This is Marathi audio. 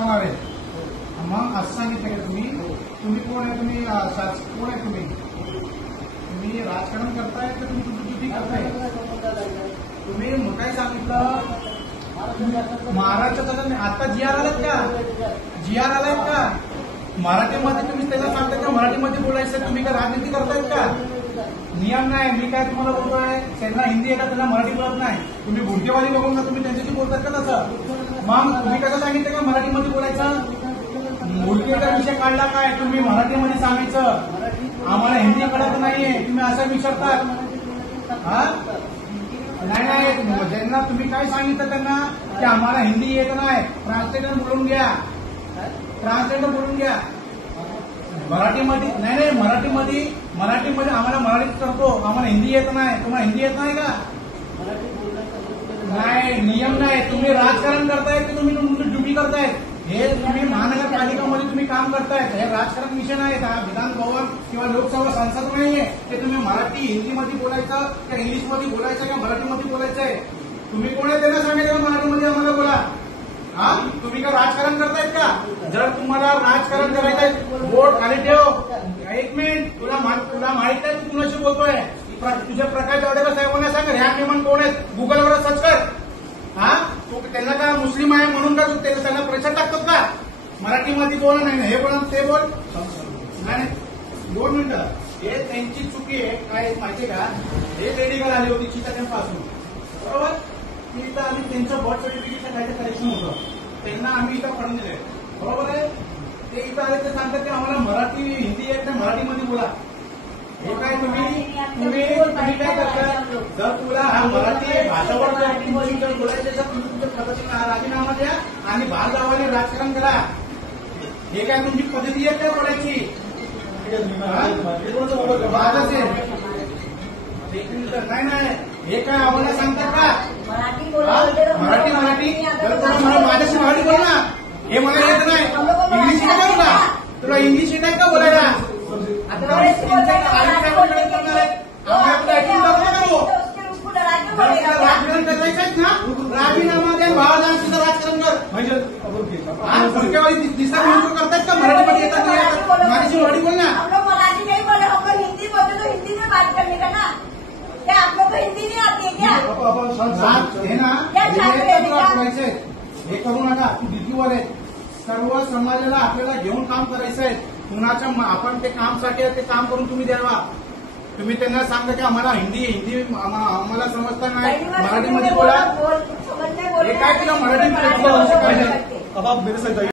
मग असं सांगितलं का तुम्ही कोण आहे? तुम्ही कोण आहे? तुम्ही राजकारण करताय का तुम्ही तुमची ड्युटी करताय? तुम्ही मग काय सांगितलं? महाराष्ट्राचा आता GR आलात का? GR आलायत का? मराठीमध्ये तुम्ही त्याला सांगता का मराठीमध्ये बोलायचं? तुम्ही का राजनीती करतायत का? नियम नाही. मी काय तुम्हाला बोलतोय, त्यांना हिंदी येतात, त्यांना मराठी बोलत नाही. तुम्ही गुंठेवाली बघून का तुम्ही त्यांच्याशी बोलतात का तसं? मग तुम्ही कसं सांगितलं का मराठीमध्ये बोलायचं? मुलगीचा विषय काढला काय? तुम्ही मराठीमध्ये सांगायचं, आम्हाला हिंदी कळत नाहीये, तुम्ही असं विचारतात. हा नाही, ज्यांना तुम्ही काय सांगितलं त्यांना की आम्हाला हिंदी येत नाही, ट्रान्सलेटर बोलून घ्या, ट्रान्सलेटर बोलून घ्या. मराठीमध्ये नाही, मराठीमध्ये आम्हाला मराठीत करतो, आम्हाला हिंदी येत नाही. तुम्हाला हिंदी येत नाही का? नाही, नियम नाही. तुम्ही राजकारण करताय की तुम्ही तुमची ड्युटी करताय? हे तुम्ही महानगरपालिकामध्ये तुम्ही काम करतायत, हे राजकारण विषय नाही. विधान भवन किंवा लोकसभा संसद नाहीये. ते तुम्ही मराठी हिंदीमध्ये बोलायचं का इंग्लिशमध्ये बोलायचं का मराठीमध्ये बोलायचं आहे? तुम्ही कोण आहे त्यांना सांगायचं मराठीमध्ये आम्हाला बोला. हा, तुम्ही का राजकारण करतायत का? जर तुम्हाला राजकारण करायचं आहे, बोट खाली ठेव. एक मिनिट, तुला माहित आहे तू कुणाशी बोलतोय? तुझ्या प्रकाश जावडेकर साहेबांना सांग, ह्या मेहमान कोण आहेत गुगलवर सर्च कर. हा, तू त्यांना का मुस्लिम आहे म्हणून का तू त्यांना प्रेशर टाकतो का? मराठीमध्ये बोल. नाही हे बोल, ते बोल. नाही 2 मिनिटं. हे त्यांची चुकी आहे. काय माहितीये का? हे लेडीगर आली होती चिकागोपासून, बरोबर? ती इथं आली, त्यांचं बर्थ सर्टिफिकेटचं काहीतरी करेक्शन होतं, त्यांना आम्ही इथं पडून दिले, बरोबर आहे? ते इथं आले ते सांगतात की आम्हाला मराठी हिंदी येत नाही, मराठीमध्ये बोला. हे काय तुम्ही काय करता? जर तुला हा मराठी भाषावर जर बोलायचं तर तुम्ही तुमच्या पद्धतीने राजीनामा द्या आणि बाहेर जावाने राजकारण करा. हे काय तुमची पद्धती आहे काय बोलायची? नाही, हे काय आम्हाला सांगतात का? मराठी माझ्याशी मराठी बोल ना. हे मला येत नाही, इंग्लिश येत आहे का? तुला इंग्लिश येत आहे का बोलायला? राजकारण करायचं ना, राजीनामा दे, बाहेर जाऊन तिथं राजकारण कर. म्हणजे पुढच्यावाली दिसा म्हणून करतात का? मराठीमध्ये येतात नाही, माझ्याशी मराठी बोल ना. मराठी नहीं बोले, हमको हिंदी बोलते तो हिंदी में बात करने का ना. क्या आप लोग को हिंदी नहीं आती है क्या? हे ना, हे करू नका. तू ड्युटीवर आहे. सर्व समाजाला आपल्याला घेऊन काम करायचं आहे. कुणाच्या आपण ते कामसाठी ते काम करून तुम्ही द्यावा. तुम्ही त्यांना सांगा की आम्हाला हिंदी आम्हाला समजता नाही, मराठीमध्ये बोला. हे काय तुला मराठी